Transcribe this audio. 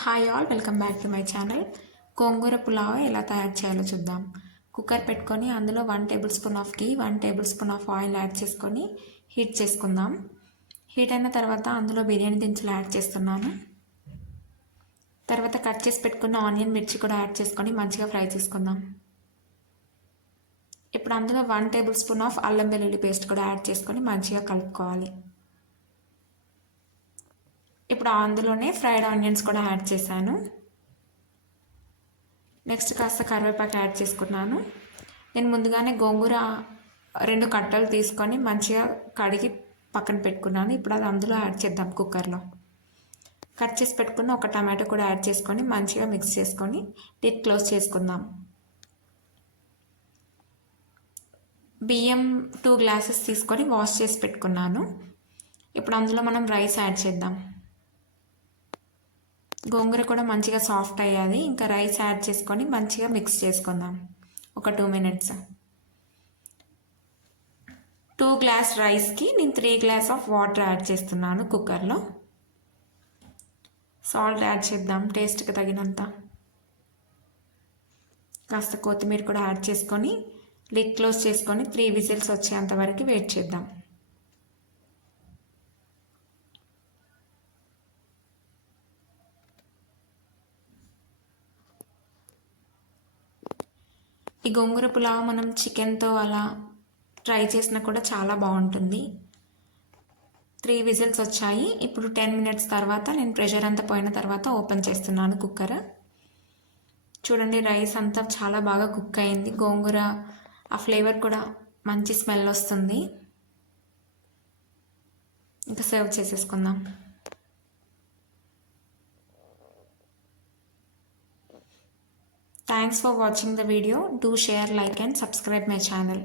Hi all, welcome back to my channel. Gongura pulao ఎలా తయారు చేయాలో చూద్దాం. కుక్కర్ పెట్టుకొని అందులో 1 tablespoon of ghee, 1 tablespoon of oil add చేసుకొని హీట్ చేసుకుందాం. హీట్ అయిన తర్వాత అందులో బిర్యానీ దినుసులు యాడ్ చేస్తున్నాను. తర్వాత కట్ చేసి పెట్టుకున్న ఆనియన్, మిర్చి కూడా యాడ్ చేసుకొని మంచిగా ఫ్రై చేసుకుందాం. ఇప్పుడు అందులో 1 టేబుల్ స్పూన్ ఆఫ్ అల్లం వెల్లుల్లి పేస్ట్ కూడా యాడ్ చేసుకొని మంచిగా కలుపుకోవాలి. ఇప్పుడు అందులోనే ఫ్రైడ్ ఆనియన్స్ కూడా యాడ్ చేశాను. నెక్స్ట్ కాస్త కరివేపాకు యాడ్ చేసుకున్నాను. నేను ముందుగానే గోంగూర 2 కట్టలు తీసుకొని మంచిగా కడిగి పక్కన పెట్టుకున్నాను. ఇప్పుడు అది అందులో యాడ్ చేద్దాం. కుక్కర్లో కట్ చేసి పెట్టుకున్న ఒక టమాటో కూడా యాడ్ చేసుకొని మంచిగా మిక్స్ చేసుకొని లిడ్ క్లోజ్ చేసుకుందాం. బియ్యం 2 గ్లాసెస్ తీసుకొని వాష్ చేసి పెట్టుకున్నాను. ఇప్పుడు అందులో మనం రైస్ యాడ్ చేద్దాం. గోంగూర కూడా మంచిగా సాఫ్ట్ అయ్యాది. ఇంకా రైస్ యాడ్ చేసుకొని మంచిగా మిక్స్ చేసుకుందాం ఒక 2 మినిట్స్. 2 గ్లాస్ రైస్కి నేను 3 గ్లాస్ ఆఫ్ వాటర్ యాడ్ చేస్తున్నాను కుక్కర్లో. సాల్ట్ యాడ్ చేద్దాం టేస్ట్కి తగినంత. కాస్త కొత్తిమీర కూడా యాడ్ చేసుకొని లిడ్ క్లోజ్ చేసుకొని 3 విజిల్స్ వచ్చేంత వరకు వెయిట్ చేద్దాం. ఈ గోంగూర పులావ్ మనం చికెన్తో అలా ట్రై చేసినా కూడా చాలా బాగుంటుంది. 3 విజిల్స్ వచ్చాయి. ఇప్పుడు 10 మినిట్స్ తర్వాత నేను ప్రెషర్ అంతా పోయిన తర్వాత ఓపెన్ చేస్తున్నాను కుక్కర్. చూడండి, రైస్ అంతా చాలా బాగా కుక్ అయింది. గోంగూర ఆ ఫ్లేవర్ కూడా మంచి స్మెల్ వస్తుంది. ఇంకా సర్వ్ చేసేసుకుందాం. Thanks for watching the video. Do share, like and subscribe my channel.